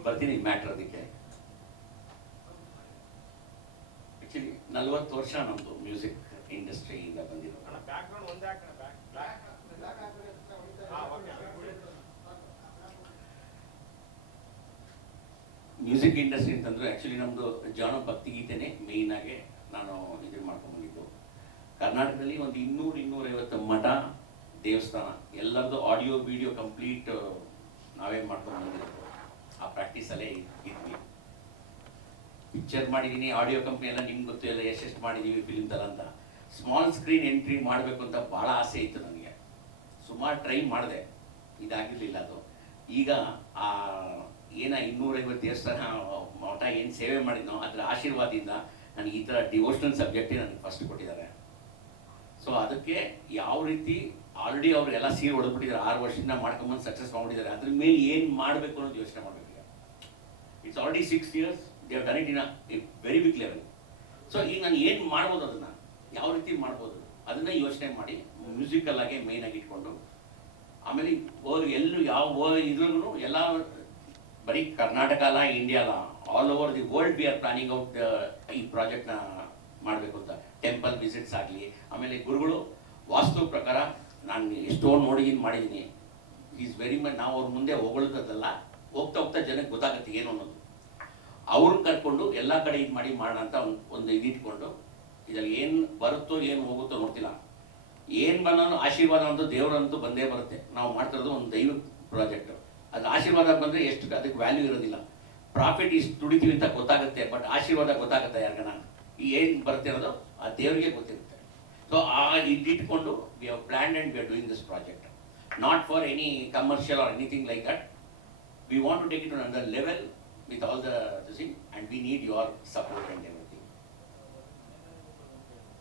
ಬರ್ತೀನಿ ಮ್ಯಾಟ್ರ್ ಅದಕ್ಕೆ ಆಕ್ಚುಲಿ ನಲ್ವತ್ತು ವರ್ಷ ನಮ್ದು ಮ್ಯೂಸಿಕ್ ಇಂಡಸ್ಟ್ರಿಯಿಂದ ಬಂದಿರೋ ಅಣ್ಣ ಬ್ಯಾಕ್ಗ್ರೌಂಡ್ ಒಂದೇ ಹಾಕೋಣ ಬ್ಯಾಕ್ ಬ್ಲಾಕ್ ಹಾ ಓಕೆ ಮ್ಯೂಸಿಕ್ ಇಂಡಸ್ಟ್ರಿ ಅಂತಂದ್ರೆ ಆ್ಯಕ್ಚುಲಿ ನಮ್ಮದು ಜಾನ ಭಕ್ತಿಗೀತೆನೇ ಮೇಯ್ನ್ ಆಗಿ ನಾನು ಇದು ಮಾಡ್ಕೊಂಡು ಬಂದಿದ್ದು ಕರ್ನಾಟಕದಲ್ಲಿ ಒಂದು ಇನ್ನೂರು ಇನ್ನೂರೈವತ್ತು ಮಠ ದೇವಸ್ಥಾನ ಎಲ್ಲರದ್ದು ಆಡಿಯೋ ವಿಡಿಯೋ ಕಂಪ್ಲೀಟ್ ನಾವೇ ಮಾಡ್ಕೊಂಡು ಬಂದಿರೋದು ಆ ಪ್ರಾಕ್ಟೀಸಲ್ಲೇ ಇದ್ವಿ. ಪಿಕ್ಚರ್ ಮಾಡಿದ್ದೀನಿ ಆಡಿಯೋ ಕಂಪ್ನಿ ಎಲ್ಲ ನಿಮ್ಗೆ ಗೊತ್ತು ಎಲ್ಲ ಎಷ್ಟೆಷ್ಟು ಮಾಡಿದ್ದೀವಿ ಥರ ಅಂತ. ಸ್ಮಾಲ್ ಸ್ಕ್ರೀನ್ ಎಂಟ್ರಿ ಮಾಡಬೇಕು ಅಂತ ಭಾಳ ಆಸೆ ಇತ್ತು ನನಗೆ. ಸುಮಾರು ಟ್ರೈ ಮಾಡಿದೆ. ಇದಾಗಿರಲಿಲ್ಲ ಅದು. ಈಗ ಆ, ಏನ ಇನ್ನೂರೈವತ್ತು ದೇವಸ್ಥಾನ, ಮಠ ಏನು ಸೇವೆ ಮಾಡಿದ್ನೋ ಅದರ ಆಶೀರ್ವಾದದಿಂದ ನನಗೆ ಈ ಥರ ಡಿವೋಷನಲ್ ಸಬ್ಜೆಕ್ಟೇ ನನಗೆ ಫಸ್ಟ್ ಕೊಟ್ಟಿದ್ದಾರೆ. ಸೊ ಅದಕ್ಕೆ ಯಾವ ರೀತಿ ಆಲ್ರೆಡಿ ಅವ್ರು ಎಲ್ಲ ಸೀರೆ ಹೊಡೆದ್ಬಿಟ್ಟಿದ್ದಾರೆ ಆರು ವರ್ಷದಿಂದ ಮಾಡ್ಕೊಂಬಂದು ಸಕ್ಸಸ್ ಮಾಡ್ಬಿಟ್ಟಿದ್ದಾರೆ, ಅದ್ರ ಮೇಲೆ ಏನು ಮಾಡಬೇಕು ಅನ್ನೋದು ಯೋಚನೆ ಮಾಡಬೇಕು. It's already six years they have done it in very big level so ಈಗ ನಾನು ಏನು ಮಾಡ್ಬೋದು ಅದನ್ನು? ಯಾವ ರೀತಿ ಮಾಡ್ಬೋದು? ಅದನ್ನು ಯೋಚನೆ ಮಾಡಿ ಮ್ಯೂಸಿಕಲ್ ಆಗಿ ಮೇನ್ ಆಗಿ ಇಟ್ಕೊಂಡು, ಆಮೇಲೆ ಓದ್ ಎಲ್ಲೂ ಯಾವ ಇದ್ರೂ ಎಲ್ಲ, ಬರೀ ಕರ್ನಾಟಕ ಅಲ್ಲ ಇಂಡಿಯಾ ಅಲ್ಲ all over the world we are planning out ಈ ಪ್ರಾಜೆಕ್ಟ್ನ ಮಾಡಬೇಕು ಅಂತ. ಟೆಂಪಲ್ ವಿಸಿಟ್ಸ್ ಆಗಲಿ, ಆಮೇಲೆ ಗುರುಗಳು, ವಾಸ್ತು ಪ್ರಕಾರ ನಾನು ಎಷ್ಟೋ ನೋಡಿದ್ದೀನಿ ಮಾಡಿದ್ದೀನಿ ಈಸ್ ವೆರಿ ಮಚ್ ನಾವು ಅವ್ರ ಮುಂದೆ ಹೊಗಳೋದಲ್ಲ ಹೋಗ್ತಾ ಹೋಗ್ತಾ ಜನಕ್ಕೆ ಗೊತ್ತಾಗುತ್ತೆ ಏನು ಅನ್ನೋದು. ಅವ್ರನ್ನ ಕರ್ಕೊಂಡು ಎಲ್ಲ ಕಡೆ ಇದು ಮಾಡಿ ಮಾಡೋಣ ಅಂತ ಒಂದು ಇದಿಟ್ಕೊಂಡು ಇದ್ರಲ್ಲಿ ಏನು ಬರುತ್ತೋ ಏನು ಹೋಗುತ್ತೋ ನೋಡ್ತಿಲ್ಲ. ಏನು ಬಂದರೂ ಆಶೀರ್ವಾದ ಅಂತ ದೇವರಂತೂ ಬಂದೇ ಬರುತ್ತೆ. ನಾವು ಮಾಡ್ತಿರೋದು ಒಂದು ದೈವ ಪ್ರಾಜೆಕ್ಟ್. ಅದು ಆಶೀರ್ವಾದ ಬಂದರೆ ಎಷ್ಟು ಅದಕ್ಕೆ ವ್ಯಾಲ್ಯೂ ಇರೋದಿಲ್ಲ. ಪ್ರಾಫಿಟ್ ಇಷ್ಟು ದುಡಿತೀವಿ ಅಂತ ಗೊತ್ತಾಗುತ್ತೆ, ಬಟ್ ಆಶೀರ್ವಾದ ಗೊತ್ತಾಗುತ್ತೆ ಯಾರಿಗನ? ಏನು ಬರ್ತಿರೋದು ಆ ದೇವರಿಗೆ ಗೊತ್ತಿರುತ್ತೆ. ಸೊ ಆ ಇದಿಟ್ಕೊಂಡು we have plan and we are doing this project not for any commercial or anything like that we want to take it to another level with all the the thing, and we need your support and everything.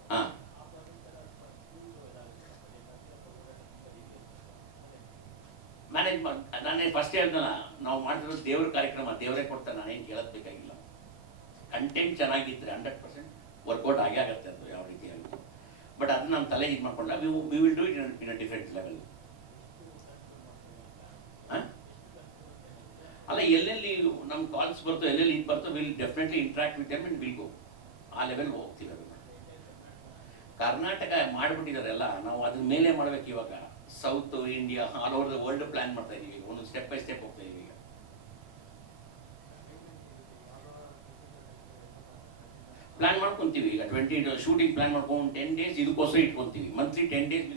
Ah. Manage ಮಾಡಿ ನಾನೇ first ಹೇಳ್ದಲ್ಲ ನಾವು ಮಾಡಿರೋದು ದೇವ್ರ ಕಾರ್ಯಕ್ರಮ, ದೇವರೇ ಕೊಡ್ತಾರೆ ನಾನೇನು ಕೇಳೋದು ಬೇಕಾಗಿಲ್ಲ ಕಂಟೆಂಟ್ ಚೆನ್ನಾಗಿದ್ರೆ ಹಂಡ್ರೆಡ್ ಪರ್ಸೆಂಟ್ ವರ್ಕೌಟ್ ಆಗೇ ಆಗುತ್ತೆ ಅದು ಯಾವ ರೀತಿಯಾಗಿ ಬಟ್ ಅದನ್ನ ನಮ್ಮ ತಲೆ ಇದು ಮಾಡ್ಕೊಂಡ we we will do it in a different level ಅಲ್ಲ, ಎಲ್ಲೆಲ್ಲಿ ನಮ್ಮ ಕಾಲ್ಸ್ ಬರ್ತೋ ಎಲ್ಲೆಲ್ಲಿ ಇದು ಬರ್ತೋ will definitely interact with them and will go ಆ ಲೆವೆಲ್ ಹೋಗ್ತೀವಿ ಅದನ್ನು. ಕರ್ನಾಟಕ ಮಾಡಿಬಿಟ್ಟಿದಾರೆಲ್ಲ, ನಾವು ಅದ್ರ ಮೇಲೆ ಮಾಡ್ಬೇಕು ಇವಾಗ. South India all over the world plan ಮಾಡ್ತಾ ಇದೀವಿ ಒಂದು ಸ್ಟೆಪ್ ಬೈ ಸ್ಟೆಪ್ ಹೋಗ್ತಾ ಇದೀವಿ ಈಗ. ಪ್ಲಾನ್ ಮಾಡ್ಕೊಂತೀವಿ ಈಗ. ಟ್ವೆಂಟಿ ಶೂಟಿಂಗ್ ಪ್ಲಾನ್ ಮಾಡ್ಕೊಂಡು ಟೆನ್ ಡೇಸ್ ಇದಕ್ಕೋಸ್ಕರ ಇಟ್ಕೊಂತೀವಿ. Monthly ten days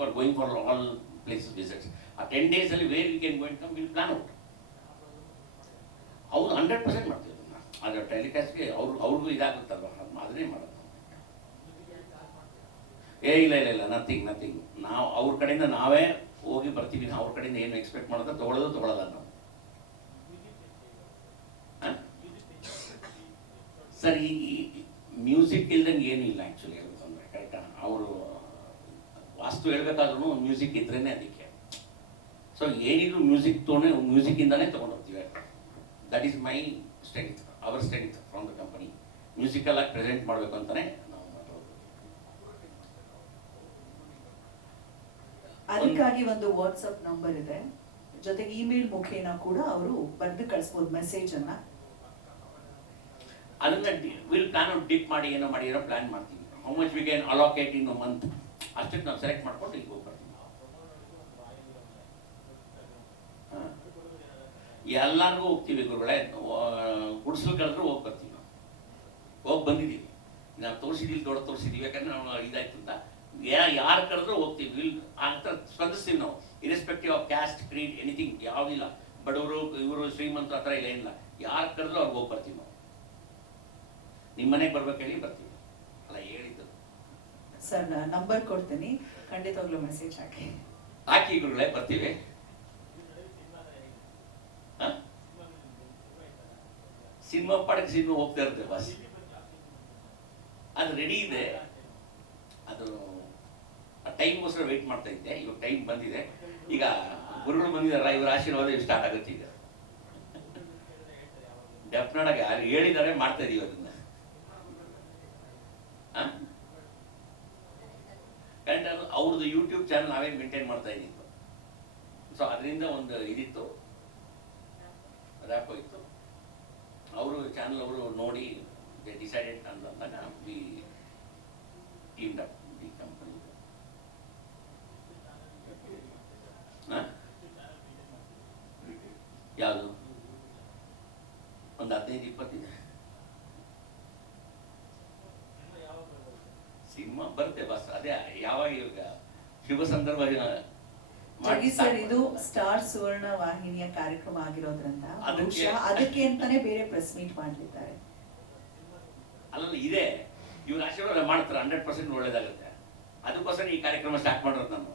for going for all places visits ಆ ಟೆನ್ ಡೇಸ್ ಅಲ್ಲಿ where we can going come will plan out ಹೌದು ಹಂಡ್ರೆಡ್ ಪರ್ಸೆಂಟ್ ಮಾಡ್ತೀವಿ ಅದರ ಟೆಲಿಕಾಸ್ಟ್ಗೆ ಅವ್ರು ಅವ್ರಿಗೂ ಇದಾಗುತ್ತಲ್ವ? ಅದನ್ನೇ ಮಾಡೋದು ಏ, ಇಲ್ಲ ಇಲ್ಲ ಇಲ್ಲ ನಥಿಂಗ್ ನಥಿಂಗ್ ನಾವು, ಅವ್ರ ಕಡೆಯಿಂದ ನಾವೇ ಹೋಗಿ ಬರ್ತೀವಿ. ಅವ್ರ ಕಡೆಯಿಂದ ಏನು ಎಕ್ಸ್ಪೆಕ್ಟ್ ಮಾಡೋದು ತೊಗೊಳೋದು ತೊಗೊಳಲ್ಲ ನಾವು? ಸರ್, ಈ ಮ್ಯೂಸಿಕ್ ಇಲ್ದಂಗೆ ಏನೂ ಇಲ್ಲ ಆ್ಯಕ್ಚುಲಿ ಹೇಳ್ಬೇಕಂದ್ರೆ ಕರೆಕ್ಟಾ ಅವರು, ವಾಸ್ತು ಹೇಳ್ಬೇಕಾದ್ರೂ ಮ್ಯೂಸಿಕ್ ಇದ್ರೇನೆ ಅದಕ್ಕೆ. ಸೊ ಏನಿದ್ರು ಮ್ಯೂಸಿಕ್ ತೊಗೊಂಡೆ ಮ್ಯೂಸಿಕ್ಕಿಂದಾನೇ ತೊಗೊಂಡು ಹೋಗ್ತೀವಿ. That is my strength our strength from the company musical ಆಗಿ ಪ್ರೆಸೆಂಟ್ ಮಾಡಬೇಕು ಅಂತಾನೆ ನಾವು. ಅದಕ್ಕಾಗಿ ಒಂದು ವಾಟ್ಸಪ್ ನಂಬರ್ ಇದೆ. ಜೊತೆಗೆ ಇಮೇಲ್ ಮುಖೇನ ಕೂಡ ಅವರು ಬರೆದು ಕಳಿಸ್ಬೋದು ಮೆಸೇಜ್ ಅನ್ನ. ಅದನ್ನ ವಿಲ್ ಪ್ಲಾನ್ ಔಟ್ ಡಿಪ್ ಮಾಡಿ ಏನೋ ಮಾಡಿ ಏನೋ ಪ್ಲಾನ್ ಮಾಡ್ತೀವಿ. How much we can allocate in month ಅಷ್ಟಕ್ಕೆ ನಾವು ಸೆಲೆಕ್ಟ್ ಮಾಡ್ಕೊಂಡು ಈಗ ಹೋಗಿ ಬರ್ತೀವಿ ಹಾ. ಎಲ್ಲರಿಗೂ ಹೋಗ್ತೀವಿ ಗುರುಗಳೇ. ಗುಡ್ಸಲು ಕಳೆದ್ರೂ ಹೋಗಿ ಬರ್ತೀವಿ ನಾವು. ಹೋಗಿ ಬಂದಿದ್ದೀವಿ ನಾವು ತೋರಿಸಿದ್ದೀವಿ ದೊಡ್ಡ ತೋರಿಸಿದೀವಿ. ಯಾಕಂದ್ರೆ ನಾವು ಇದಾಯ್ತು ಅಂತ. ಯಾರು ಕರೆದ್ರು ಹೋಗ್ತೀವಿ. ವಿಲ್ ಅಂತ ಸ್ಪಂದಿಸ್ತೀವಿ ನಾವು. Irrespective of caste creed anything ಯಾವುದಿಲ್ಲ ಬಡವರು ಇವರು ಶ್ರೀಮಂತರು ಆ ಥರ ಇಲ್ಲ ಏನಿಲ್ಲ. ಯಾರು ಕರೆದ್ರು ಅವ್ರಿಗೆ ಹೋಗಿ ಬರ್ತೀವಿ ನಾವು. ನಿಮ್ಮ ಮನೆಗೆ ಬರ್ಬೇಕು ಹೇಳಿ ಬರ್ತೀವಿ. ಅಲ್ಲ ಹೇಳಿದ್ದು. ಸರ್ ನಂಬರ್ ಕೊಡ್ತೀನಿ. ಖಂಡಿತವಾಗ್ಲೂ ಮೆಸೇಜ್ ಹಾಕಿ. ಹಾಕಿ ಗುರುಗಳೇ ಬರ್ತೀವಿ. ಸಿನಿಮಾ ಪಡಕ್ಕೆ ಸಿನಿಮಾ ಹೋಗ್ತಾ ಇರ್ತೇವೆ ಬಸ್ ಅದು ರೆಡಿ ಇದೆ. ಅದು ಟೈಮ್ಗೋಸ್ಕರ ವೆಯ್ಟ್ ಮಾಡ್ತಾ ಇದ್ದೆ. ಇವಾಗ ಟೈಮ್ ಬಂದಿದೆ. ಈಗ ಗುರುಗಳು ಬಂದಿದಾರಲ್ಲ, ಇವ್ರ ಆಶೀರ್ವಾದ ಸ್ಟಾರ್ಟ್ ಆಗುತ್ತೆ ಈಗ. ಡೆಫಿನೆಟ್ ಆಗಿ ಅಲ್ಲಿ ಹೇಳಿದ್ದಾರೆ ಮಾಡ್ತಾ ಇದೀವಿ ಅದನ್ನ. ಅವ್ರದ್ದು ಯೂಟ್ಯೂಬ್ ಚಾನಲ್ ನಾವೇ ಮೇಂಟೈನ್ ಮಾಡ್ತಾ ಇದ್ದಿತ್ತು ಸೊ ಅದರಿಂದ ಒಂದು ಇದಿತ್ತು. ರ್ಯಾಪ್ ಹೋಯ್ತು. ಚಾನಲ್ ಅವರು ನೋಡಿ ಡಿಸೈಡೆಡ್ ಅಂದಾಗ we teamed up the company ಯಾವುದು? ಒಂದು ಹದಿನೈದು ಇಪ್ಪತ್ತಿದೆ. ಸಿನಿಮಾ ಬರುತ್ತೆ ಬಸ್. ಅದೇ, ಯಾವಾಗ ಇವಾಗ ಶುಭ ಸಂದರ್ಭ ಜಗಿ ಸರ್ ಇದು ಸ್ಟಾರ್ ಸುವರ್ಣ ವಾಹಿನಿಯ ಕಾರ್ಯಕ್ರಮ ಆಗಿರೋದ್ರಿಂದ ಅದಕ್ಕೆ- ಬಹುಶಃ ಅದಕ್ಕೆ ಅಂತಾನೆ ಬೇರೆ ಪ್ರೆಸ್ ಮೀಟ್ ಮಾಡ್ಲಿದ್ದಾರೆ. ಅಲ್ಲ ಇದೆ. ಇವ್ರು ಆಶೀರ್ವಾದ ಮಾಡ್ತಾರೆ ಹಂಡ್ರೆಡ್ ಪರ್ಸೆಂಟ್ ಒಳ್ಳೇದಾಗುತ್ತೆ. ಅದಕ್ಕೋಸ್ಕರ ಈ ಕಾರ್ಯಕ್ರಮ ಸ್ಟಾರ್ಟ್ ಮಾಡೋದು ನಾನು.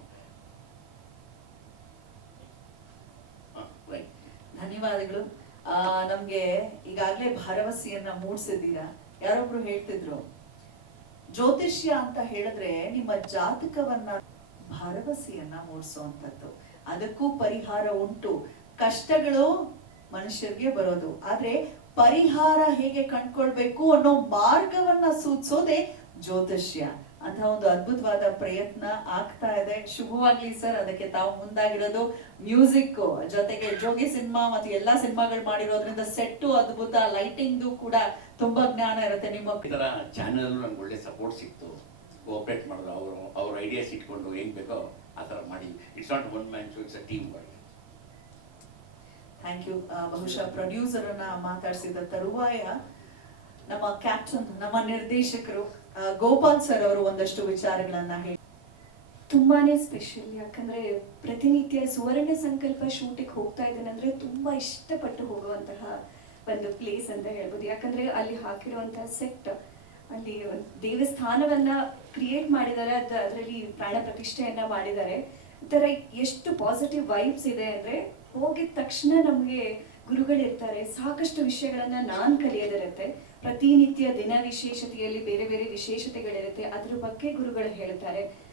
ಧನ್ಯವಾದಗಳು. ನಮ್ಗೆ ಈಗಾಗ್ಲೇ ಭರವಸೆಯನ್ನ ಮೂಡಿಸಿದ್ದೀರಾ? ಯಾರೊಬ್ರು ಹೇಳ್ತಿದ್ರು. ಜ್ಯೋತಿಷ್ಯ ಅಂತ ಹೇಳಿದ್ರೆ ನಿಮ್ಮ ಜಾತಕವನ್ನ ಭರವಸೆಯನ್ನ ಮೂಡಿಸುವಂಥದ್ದು. ಅದಕ್ಕೂ ಪರಿಹಾರ ಉಂಟು. ಕಷ್ಟಗಳು ಮನುಷ್ಯರಿಗೆ ಬರೋದು. ಆದ್ರೆ ಪರಿಹಾರ ಹೇಗೆ ಕಂಡ್ಕೊಳ್ಬೇಕು ಅನ್ನೋ ಮಾರ್ಗವನ್ನ ಸೂಚಿಸೋದೇ ಜ್ಯೋತಿಷ್ಯ. ಅಂತ ಒಂದು ಅದ್ಭುತವಾದ ಪ್ರಯತ್ನ ಆಗ್ತಾ ಇದೆ. ಶುಭವಾಗ್ಲಿ ಸರ್. ಅದಕ್ಕೆ ತಾವು ಮುಂದಾಗಿರೋದು ಮ್ಯೂಸಿಕ್. ಜೊತೆಗೆ ಜೋಗಿ ಸಿನಿಮಾ ಮತ್ತು ಎಲ್ಲಾ ಸಿನಿಮಾಗಳು ಮಾಡಿರೋದ್ರಿಂದ ಸೆಟ್ಟು, ಅದ್ಭುತ ಲೈಟಿಂಗ್ ಕೂಡ ತುಂಬಾ ಜ್ಞಾನ ಇರುತ್ತೆ ನಿಮ್ಮ ಚಾನೆಲ್ ಒಳ್ಳೆ ಸಪೋರ್ಟ್ ಸಿಕ್ತು. ಕೋಆಪ್ರೇಟ್ ಮಾಡಿದ್ರು ಅವರು ಅವ್ರ ಐಡಿಯಾಸ್ ಇಟ್ಕೊಂಡು ಹೆಂಗ್ ಬೇಕೋ ಆ ಥರ ಮಾಡಿ. It's not one man show it's a team work thank you ಬಹುಶಃ ಪ್ರೊಡ್ಯೂಸರ್ ಅನ್ನ ಮಾತಾಡಿಸಿದ ತರುವಾಯ ನಮ್ಮ ಕ್ಯಾಪ್ಟನ್ ನಮ್ಮ ನಿರ್ದೇಶಕರು ಗೋಪಾಲ್ ಸರ್ ಅವರು ಒಂದಷ್ಟು ವಿಚಾರಗಳನ್ನ ಹೇಳಿ. ತುಂಬಾನೇ ಸ್ಪೆಷಲ್ ಯಾಕಂದ್ರೆ ಪ್ರತಿನಿತ್ಯ ಸುವರ್ಣ ಸಂಕಲ್ಪ ಶೂಟಿಗೆ ಹೋಗ್ತಾ ಇದ್ದೇನೆ ಅಂದ್ರೆ ತುಂಬಾ ಇಷ್ಟಪಟ್ಟು ಹೋಗುವಂತಹ ಒಂದು ಪ್ಲೇಸ್ ಅಂತ ಹೇಳ್ಬೋದು. ಯಾಕಂದ್ರೆ ಅಲ್ಲಿ ಹಾಕಿರುವಂತಹ ಸೆಟ್ ಅಲ್ಲಿ ದೇವಸ್ಥಾನವನ್ನ ಕ್ರಿಯೇಟ್ ಮಾಡಿದ್ದಾರೆ ಅದ್ ಅದರಲ್ಲಿ ಪ್ರಾಣ ಪ್ರತಿಷ್ಠೆಯನ್ನ ಮಾಡಿದ್ದಾರೆ ಈ ತರ ಎಷ್ಟು ಪಾಸಿಟಿವ್ ವೈಬ್ಸ್ ಇದೆ ಅಂದ್ರೆ ಹೋಗಿದ ತಕ್ಷಣ ನಮಗೆ ಗುರುಗಳಿರ್ತಾರೆ. ಸಾಕಷ್ಟು ವಿಷಯಗಳನ್ನ ನಾನ್ ಕಲಿಯೋದಿರುತ್ತೆ. ಪ್ರತಿನಿತ್ಯ ದಿನ ವಿಶೇಷತೆಯಲ್ಲಿ ಬೇರೆ ಬೇರೆ ವಿಶೇಷತೆಗಳಿರುತ್ತೆ. ಅದ್ರ ಬಗ್ಗೆ ಗುರುಗಳು ಹೇಳ್ತಾರೆ.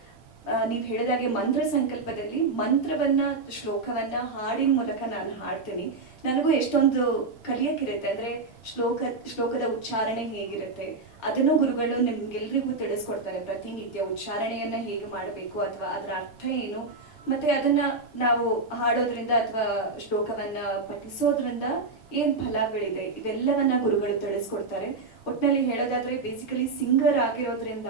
ನೀವ್ ಹೇಳಿದಾಗೆ ಮಂತ್ರ ಸಂಕಲ್ಪದಲ್ಲಿ ಮಂತ್ರವನ್ನ, ಶ್ಲೋಕವನ್ನ ಹಾಡಿನ ಮೂಲಕ ನಾನು ಹಾಡ್ತೀನಿ. ನನಗೂ ಎಷ್ಟೊಂದು ಕಲಿಯಕ್ಕಿರುತ್ತೆ. ಅಂದ್ರೆ ಶ್ಲೋಕ, ಶ್ಲೋಕದ ಉಚ್ಚಾರಣೆ ಹೇಗಿರುತ್ತೆ. ಅದನ್ನು ಗುರುಗಳು ನಿಮ್ಗೆಲ್ರಿಗೂ ತಿಳಿಸ್ಕೊಡ್ತಾರೆ. ಪ್ರತಿನಿತ್ಯ ಉಚ್ಚಾರಣೆಯನ್ನ ಹೇಗೆ ಮಾಡಬೇಕು ಅಥವಾ ಅದರ ಅರ್ಥ ಏನು? ಮತ್ತೆ ಅದನ್ನ ನಾವು ಹಾಡೋದ್ರಿಂದ ಅಥವಾ ಶ್ಲೋಕವನ್ನ ಪಠಿಸೋದ್ರಿಂದ ಏನ್ ಫಲಗಳಿದೆ? ಇದೆಲ್ಲವನ್ನ ಗುರುಗಳು ತಿಳಿಸ್ಕೊಡ್ತಾರೆ. ಒಟ್ಟಿನಲ್ಲಿ ಹೇಳೋದಾದ್ರೆ ಬೇಸಿಕಲಿ ಸಿಂಗರ್ ಆಗಿರೋದ್ರಿಂದ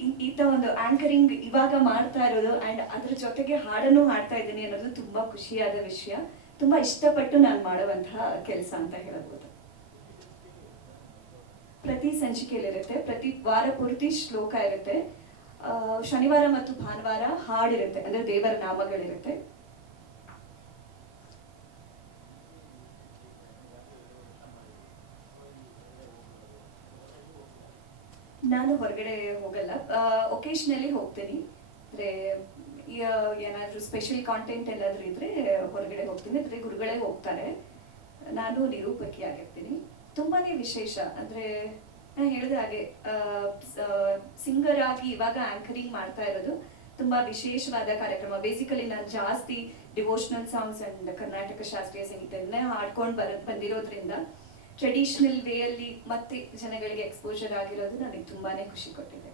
ಈತ ಒಂದು ಆಂಕರಿಂಗ್ ಇವಾಗ ಮಾಡ್ತಾ ಇರೋದು ಅಂಡ್ ಅದ್ರ ಜೊತೆಗೆ ಹಾಡನ್ನು ಹಾಡ್ತಾ ಇದ್ದೀನಿ ಅನ್ನೋದು ತುಂಬಾ ಖುಷಿಯಾದ ವಿಷಯ. ತುಂಬಾ ಇಷ್ಟಪಟ್ಟು ನಾನು ಮಾಡುವಂತಹ ಕೆಲಸ ಅಂತ ಹೇಳಬಹುದು ಪ್ರತಿ ಸಂಚಿಕೆಯಲ್ಲಿರುತ್ತೆ. ಪ್ರತಿ ವಾರ ಪೂರ್ತಿ ಶ್ಲೋಕ ಇರುತ್ತೆ. ಶನಿವಾರ ಮತ್ತು ಭಾನುವಾರ ಹಾಡಿರುತ್ತೆ. ಅಂದ್ರೆ ದೇವರ ನಾಮಗಳಿರುತ್ತೆ. ನಾನು ಹೊರಗಡೆ ಹೋಗಲ್ಲ. ಒಕೇಶನಲ್ಲಿ ಹೋಗ್ತೀನಿ. ಅಂದ್ರೆ ಏನಾದ್ರೂ ಸ್ಪೆಷಲ್ ಕಾಂಟೆಂಟ್ ಎಲ್ಲಾದ್ರೂ ಇದ್ರೆ ಹೊರಗಡೆ ಹೋಗ್ತೀನಿ. ಅಂದ್ರೆ ಗುರುಗಳೇ ಹೋಗ್ತಾರೆ. ನಾನು ನಿರೂಪಕಿ ಆಗಿರ್ತೀನಿ ತುಂಬಾನೇ ವಿಶೇಷ. ಅಂದ್ರೆ ನಾನು ಹೇಳಿದ ಹಾಗೆ ಸಿಂಗರ್ ಆಗಿ ಇವಾಗ ಆಂಕರಿಂಗ್ ಮಾಡ್ತಾ ಇರೋದು ತುಂಬಾ ವಿಶೇಷವಾದ ಕಾರ್ಯಕ್ರಮ. ಬೇಸಿಕಲಿ ನಾನು ಜಾಸ್ತಿ ಡಿವೋಷನಲ್ ಸಾಂಗ್ಸ್ ಅಂಡ್ ಕರ್ನಾಟಕ ಶಾಸ್ತ್ರೀಯ ಸಂಗೀತವನ್ನೇ ಹಾಡ್ಕೊಂಡು ಬರ, ಬಂದಿರೋದ್ರಿಂದ ಟ್ರೆಡಿಷನಲ್ ವೇ ಅಲ್ಲಿ ಮತ್ತೆ ಜನಗಳಿಗೆ ಎಕ್ಸ್ಪೋಜರ್ ಆಗಿರೋದು ನನಗೆ ತುಂಬಾನೇ ಖುಷಿ ಕೊಟ್ಟಿದೆ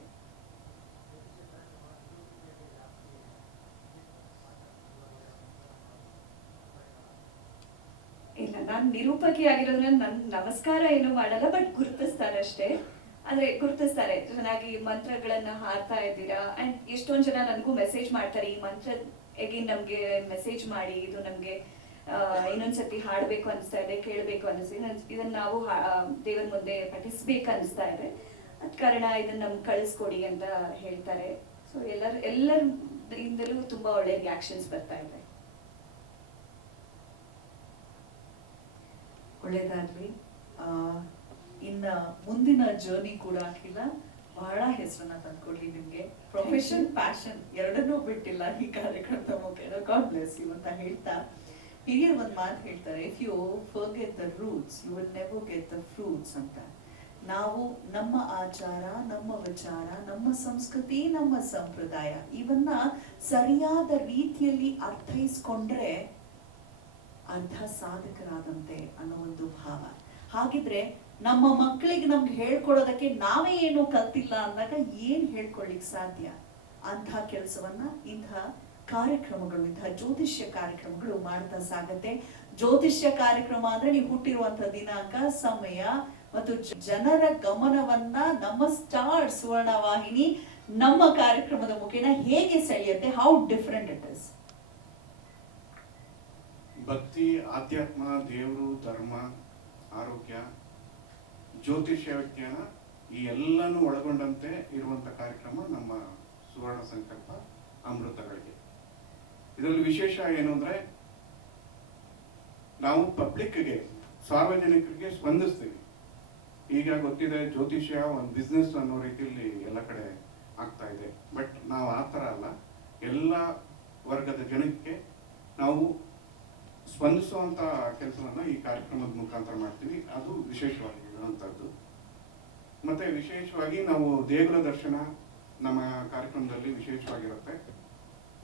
ಇಲ್ಲ ನಾನು ನಿರೂಪಕಿ ಆಗಿರೋದ್ರೆ ನನ್ ನಮಸ್ಕಾರ ಏನು ಮಾಡಲ್ಲ ಬಟ್ ಗುರುತಿಸ್ತಾರೆ ಅಷ್ಟೇ. ಅಂದ್ರೆ ಗುರುತಿಸ್ತಾರೆ, ಚೆನ್ನಾಗಿ ಮಂತ್ರಗಳನ್ನ ಹಾರ್ತಾ ಇದ್ದೀರಾ? ಅಂಡ್ ಎಷ್ಟೊಂದ್ ಜನ ನನಗೂ ಮೆಸೇಜ್ ಮಾಡ್ತಾರೆ, ಈ ಮಂತ್ರ ಎಗೇನ್ ನಮ್ಗೆ ಮೆಸೇಜ್ ಮಾಡಿ, ಇದು ನಮ್ಗೆ ಇನ್ನೊಂದ್ಸತಿ ಹಾಡ್ಬೇಕು ಅನಿಸ್ತಾ ಇದೆ, ಕೇಳ್ಬೇಕು ಅನಿಸ್ತಾ ಇದೆ. ಇದನ್ನ ನಾವು ದೇವರ ಮುಂದೆ ಪಠಿಸ್ಬೇಕು ಅನಿಸ್ತಾ ಇದೆ. ಅದ್ ಕಾರಣ ಇದನ್ನ ನಮ್ಗೆ ಕಳಿಸ್ಕೊಡಿ ಅಂತ ಹೇಳ್ತಾರೆ. ಸೊ ಎಲ್ಲರ ಎಲ್ಲರಿಂದಲೂ ತುಂಬಾ ಒಳ್ಳೆ ರಿಯಾಕ್ಷನ್ಸ್ ಬರ್ತಾ ಇದೆ. ಒಳ್ಳೇದಾಗ್ಲಿ. ಇನ್ನ ಮುಂದಿನ ಜರ್ನಿ ಕೂಡ ಆಗಿಲ್ಲ. ಬಹಳ ಹೆಸರನ್ನ ತಂದ್ಕೊಡ್ಲಿ ನಿಮ್ಗೆ. ಪ್ರೊಫೆಷನ್ ಪ್ಯಾಷನ್ ಎರಡನ್ನೂ ಬಿಟ್ಟಿಲ್ಲ ಈ ಕಾರ್ಯಕ್ರಮದ ಮುಖೇನ. ಗಾಡ್ ಬ್ಲೆಸ್ ಯು ಅಂತ ಹೇಳ್ತಾ ಹಿರಿಯರ್ ಒಂದ್ ಮಾತು ಹೇಳ್ತಾರೆ. If you forget the roots you will never get the fruits ಅಂತ. ನಾವು ನಮ್ಮ ಆಚಾರ ನಮ್ಮ ವಿಚಾರ ನಮ್ಮ ಸಂಸ್ಕೃತಿ ನಮ್ಮ ಸಂಪ್ರದಾಯ ಇವನ್ನ ಸರಿಯಾದ ರೀತಿಯಲ್ಲಿ ಅರ್ಥೈಸ್ಕೊಂಡ್ರೆ ಅರ್ಧ ಸಾಧಕರಾದಂತೆ ಅನ್ನೋ ಒಂದು ಭಾವ. ಹಾಗಿದ್ರೆ ನಮ್ಮ ಮಕ್ಕಳಿಗೆ ನಮ್ಗೆ ಹೇಳ್ಕೊಡೋದಕ್ಕೆ ನಾವೇ ಏನು ಕಲ್ತಿಲ್ಲ ಅಂದಾಗ ಏನ್ ಹೇಳ್ಕೊಳ್ಳಿಕ್ ಸಾಧ್ಯ? ಅಂತ ಕೆಲಸವನ್ನ ಇಂಥ ಕಾರ್ಯಕ್ರಮಗಳು ಇಂತಹ ಜ್ಯೋತಿಷ್ಯ ಕಾರ್ಯಕ್ರಮಗಳು ಮಾಡ್ತಾ ಸಾಗತ್ತೆ. ಜ್ಯೋತಿಷ್ಯ ಕಾರ್ಯಕ್ರಮ ಅಂದ್ರೆ ನೀವು ಹುಟ್ಟಿರುವಂತಹ ದಿನಾಂಕ, ಸಮಯ ಮತ್ತು ಜನರ ಗಮನವನ್ನ ನಮ್ಮ ಸ್ಟಾರ್ ಸುವರ್ಣ ವಾಹಿನಿ ನಮ್ಮ ಕಾರ್ಯಕ್ರಮದ ಮುಖೇನ ಹೇಗೆ ಸೆಳೆಯುತ್ತೆ? ಹೌ ಡಿಫ್ರೆಂಟ್ ಇಟ್ ಇಸ್ ಭಕ್ತಿ, ಆಧ್ಯಾತ್ಮ, ದೇವರು, ಧರ್ಮ, ಆರೋಗ್ಯ ಜ್ಯೋತಿಷ್ಯ ವಿಜ್ಞಾನ ಈ ಎಲ್ಲನೂ ಒಳಗೊಂಡಂತೆ ಇರುವಂತ ಕಾರ್ಯಕ್ರಮ ನಮ್ಮ ಸುವರ್ಣ ಸಂಕಲ್ಪ ಅಮೃತಗಳಿಗೆ. ಇದರಲ್ಲಿ ವಿಶೇಷ ಏನು ಅಂದ್ರೆ ನಾವು ಪಬ್ಲಿಕ್ಗೆ, ಸಾರ್ವಜನಿಕರಿಗೆ ಸ್ಪಂದಿಸ್ತೀವಿ. ಈಗ ಗೊತ್ತಿದೆ ಜ್ಯೋತಿಷ್ಯ ಒಂದು ಬಿಸ್ನೆಸ್ ಅನ್ನೋ ರೀತಿಯಲ್ಲಿ ಎಲ್ಲ ಕಡೆ ಆಗ್ತಾ ಇದೆ. ಬಟ್ ನಾವು ಆ ಥರ ಅಲ್ಲ. ಎಲ್ಲ ವರ್ಗದ ಜನಕ್ಕೆ ನಾವು ಸ್ಪಂದಿಸುವಂತ ಕೆಲಸವನ್ನ ಈ ಕಾರ್ಯಕ್ರಮದ ಮುಖಾಂತರ ಮಾಡ್ತೀವಿ. ಅದು ವಿಶೇಷವಾಗಿ ಇರುವಂತದ್ದು ಮತ್ತೆ ವಿಶೇಷವಾಗಿ ನಾವು ದೇಗುಲ ದರ್ಶನ ನಮ್ಮ ಕಾರ್ಯಕ್ರಮದಲ್ಲಿ ವಿಶೇಷವಾಗಿರುತ್ತೆ.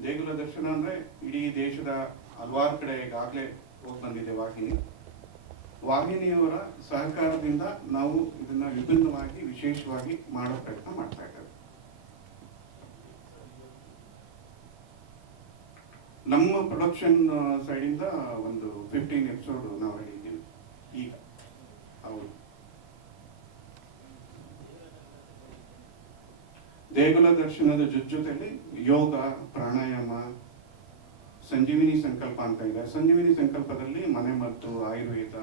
ದೇಗುಲ ದರ್ಶನ ಅಂದ್ರೆ ಇಡೀ ದೇಶದ ಹಲವಾರು ಕಡೆ ಈಗಾಗಲೇ ಹೋಗಿ ಬಂದಿದೆ ವಾಹಿನಿ. ವಾಹಿನಿಯವರ ಸಹಕಾರದಿಂದ ನಾವು ಇದನ್ನ ವಿಭಿನ್ನವಾಗಿ, ವಿಶೇಷವಾಗಿ ಮಾಡೋ ಪ್ರಯತ್ನ ಮಾಡ್ತಾ ಇದ್ದೇವೆ. ನಮ್ಮ ಪ್ರೊಡಕ್ಷನ್ ಸೈಡಿಂದ ಫಿಫ್ಟೀನ್ ಎಪಿಸೋಡ್ ನಾವು ಹೇಳಿದ್ದೀವಿ ಈಗ ಹೌದು ದೇಗುಲ ದರ್ಶನದ ಜೊತೆ ಜೊತೆಲಿ ಯೋಗ, ಪ್ರಾಣಾಯಾಮ, ಸಂಜೀವಿನಿ ಸಂಕಲ್ಪ ಅಂತ ಇದೆ. ಸಂಜೀವಿನಿ ಸಂಕಲ್ಪದಲ್ಲಿ ಮನೆ ಮತ್ತು ಆಯುರ್ವೇದ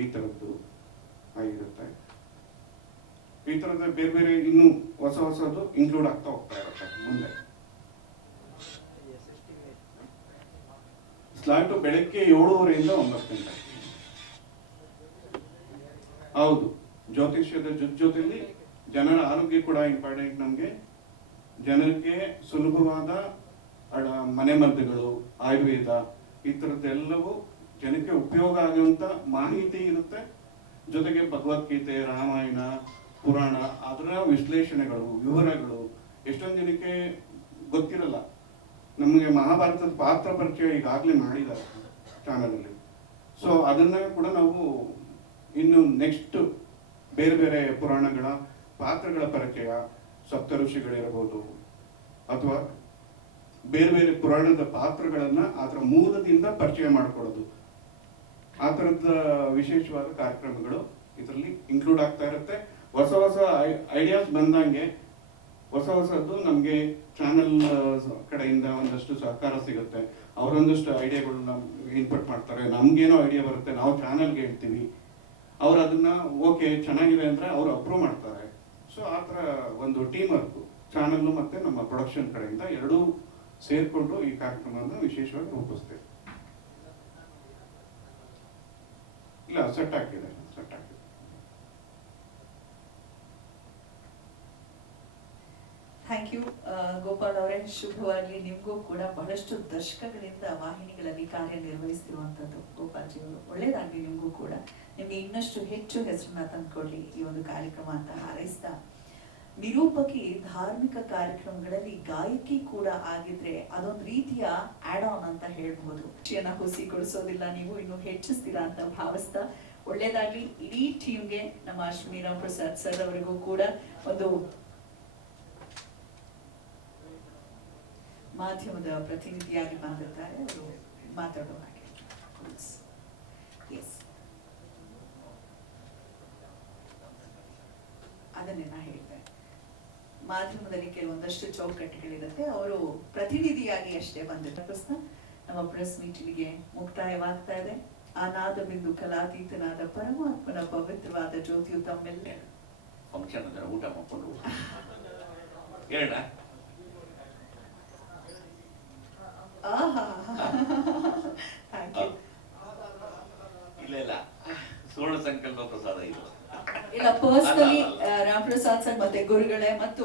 ಈ ಥರದ್ದು ಆಗಿರುತ್ತೆ. ಈ ಥರದ ಬೇರೆ ಬೇರೆ ಇನ್ನೂ ಹೊಸ ಹೊಸದು ಇನ್ಕ್ಲೂಡ್ ಆಗ್ತಾ ಹೋಗ್ತಾ ಇರುತ್ತೆ ಮುಂದೆ. ಸ್ಲಾಟು ಬೆಳಗ್ಗೆ ಏಳುವರೆಯಿಂದ ಒಂಬತ್ತು ಗಂಟೆ. ಹೌದು, ಜ್ಯೋತಿಷ್ಯದ ಜೊತೆ ಜೊತೆಲಿ ಜನರ ಆರೋಗ್ಯ ಕೂಡ ಇಂಪಾರ್ಟೆಂಟ್ ನಮಗೆ ಜನರಿಗೆ ಸುಲಭವಾದ, ಅಡ ಮನೆಮದ್ದುಗಳು ಆಯುರ್ವೇದ, ಈ ಥರದ್ದೆಲ್ಲವೂ ಜನಕ್ಕೆ ಉಪಯೋಗ ಆಗುವಂತ ಮಾಹಿತಿ ಇರುತ್ತೆ. ಜೊತೆಗೆ ಭಗವದ್ಗೀತೆ, ರಾಮಾಯಣ, ಪುರಾಣ, ಅದರ ವಿಶ್ಲೇಷಣೆಗಳು, ವಿವರಗಳು, ಎಷ್ಟೊಂದು ಜನಕ್ಕೆ ಗೊತ್ತಿರಲ್ಲ. ನಮಗೆ ಮಹಾಭಾರತದ ಪಾತ್ರ ಪರಿಚಯ ಈಗಾಗಲೇ ಮಾಡಿದ್ದಾರೆ ಚಾನಲಲ್ಲಿ. ಸೊ ಅದನ್ನ ಕೂಡ ನಾವು ಇನ್ನು ನೆಕ್ಸ್ಟ್ ಬೇರೆ ಬೇರೆ ಪುರಾಣಗಳ ಪಾತ್ರಗಳ ಪರಿಚಯ ಸಪ್ತ ಋಷಿಗಳಿರಬಹುದು ಅಥವಾ ಬೇರೆ ಬೇರೆ ಪುರಾಣದ ಪಾತ್ರಗಳನ್ನ ಅದರ ಮೂಲದಿಂದ ಪರಿಚಯ ಮಾಡಿಕೊಡೋದು ಆ ಥರದ ವಿಶೇಷವಾದ ಕಾರ್ಯಕ್ರಮಗಳು ಇದರಲ್ಲಿ ಇನ್ಕ್ಲೂಡ್ ಆಗ್ತಾ ಇರುತ್ತೆ. ಹೊಸ ಹೊಸ ಐಡಿಯಾಸ್ ಬಂದಂಗೆ ಹೊಸ ಹೊಸದ್ದು ನಮಗೆ ಚಾನೆಲ್ ಕಡೆಯಿಂದ ಒಂದಷ್ಟು ಸಹಕಾರ ಸಿಗುತ್ತೆ. ಅವರೊಂದಷ್ಟು ಐಡಿಯಾಗಳನ್ನ ಇನ್ಪುಟ್ ಮಾಡ್ತಾರೆ. ನಮ್ಗೇನೋ ಐಡಿಯಾ ಬರುತ್ತೆ, ನಾವು ಚಾನಲ್ಗೆ ಹೇಳ್ತೀವಿ. ಅವ್ರು ಅದನ್ನ ಓಕೆ ಚೆನ್ನಾಗಿದೆ ಅಂದ್ರೆ ಅವ್ರು ಅಪ್ರೂವ್ ಮಾಡ್ತಾರೆ. ಸೊ ಆ ಥರ ಒಂದು ಟೀಮ್ ವರ್ಕ್ ಚಾನಲ್ ಮತ್ತೆ ನಮ್ಮ ಪ್ರೊಡಕ್ಷನ್ ಕಡೆಯಿಂದ ಎರಡೂ ಸೇರ್ಕೊಂಡು ಈ ಕಾರ್ಯಕ್ರಮವನ್ನು ವಿಶೇಷವಾಗಿ ರೂಪಿಸ್ತೇವೆ. ಇಲ್ಲ ಸೆಟ್ ಆಗ್ತಿದೆ ಸೆಟ್ ಆಗ್ತಿದೆ ಥ್ಯಾಂಕ್ ಯು. ಗೋಪಾಲ್ ಅವರೇ ಶುಭವಾಗಲಿ ನಿಮಗೂ ಕೂಡ ಬಹಳಷ್ಟು ದಶಕಗಳಿಂದ ವಾಹಿನಿಗಳಲ್ಲಿ ಕಾರ್ಯನಿರ್ವಹಿಸ್ತಿರುವಂಥದ್ದು ಗೋಪಾಲ್ ಜಿ ಅವರು ಒಳ್ಳೇದಾಗ್ಲಿ ನಿಮ್ಗೂ ಕೂಡ. ನಿಮ್ಗೆ ಇನ್ನಷ್ಟು ಹೆಚ್ಚು ಹೆಸರನ್ನ ತಂದ್ಕೊಳ್ಳಿ ಈ ಒಂದು ಕಾರ್ಯಕ್ರಮ ಅಂತ ಹಾರೈಸ್ತಾ. ನಿರೂಪಕಿ ಧಾರ್ಮಿಕ ಕಾರ್ಯಕ್ರಮಗಳಲ್ಲಿ ಗಾಯಕಿ ಕೂಡ ಆಗಿದ್ರೆ ಅದೊಂದು ರೀತಿಯ ಆಡ್ ಆನ್ ಅಂತ ಹೇಳ್ಬಹುದು ಖುಷಿಯನ್ನ ಹುಸಿಗೊಳಿಸೋದಿಲ್ಲ, ನೀವು ಇನ್ನು ಹೆಚ್ಚಿಸ್ತೀರಾ ಅಂತ ಭಾವಿಸ್ತಾ. ಒಳ್ಳೇದಾಗ್ಲಿ ಇಡೀ ಟೀಮ್ಗೆ ನಮ್ಮ ಅಶ್ವಿನಿ ರಾಮ್ ಪ್ರಸಾದ್ ಸರ್ ಅವರಿಗೂ ಕೂಡ ಒಂದು ಮಾಧ್ಯಮದ ಪ್ರತಿನಿಧಿಯಾಗಿ ಬಂದಿದ್ದಾರೆ. ಅವರು ಮಾತಾಡೋ ಹಾಗೆ. ಎಸ್ ಅದನ್ನೇ ನಾ ಹೇಳಿದೆ ಮಾಧ್ಯಮದಲ್ಲಿ ಕೆಲವೊಂದಷ್ಟು ಚೌಕಟ್ಟುಗಳಿರುತ್ತೆ. ಅವರು ಪ್ರತಿನಿಧಿಯಾಗಿ ಅಷ್ಟೇ ಬಂದಿದ್ದಾರೆ. ನಮ್ಮ ಪ್ರೆಸ್ ಮೀಟಿಂಗ್ಗೆ ಮುಕ್ತಾಯವಾಗ್ತಾ ಇದೆ. ಅನಾದ ಬಿಂದು ಕಲಾತೀತನಾದ ಪರಮಾತ್ಮನ ಪವಿತ್ರವಾದ ಜ್ಯೋತಿಯು ತಮ್ಮೆಲ್ಲ ಫಂಕ್ಷನ್ ಊಟ ಮಾಡ್ಕೊಂಡು ಹೇಳ ಆಹಾ. ಇಲ್ಲ ಇಲ್ಲ. ಸುವರ್ಣ ಸಂಕಲ್ಪ ಪ್ರಸಾದ ಇದು. ಇಲ್ಲ ಪರ್ಸನಲಿ ರಾಮ್ ಪ್ರಸಾದ್ ಸರ್ ಮತ್ತೆ ಗುರುಗಳೇ ಮತ್ತು